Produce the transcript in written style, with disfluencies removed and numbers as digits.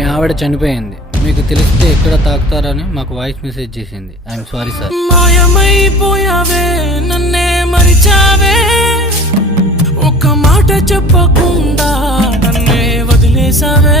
మీ ఆవిడ చనిపోయింది, మీకు తెలిస్తే ఎక్కడ తాకుతారని మాకు వాయిస్ మెసేజ్ చేసింది. I'm sorry sir. మాయమైపోయావే, నన్నే మరిచావే, ఒక్క మాట చెప్పకుండా నన్నే వదిలేసావే.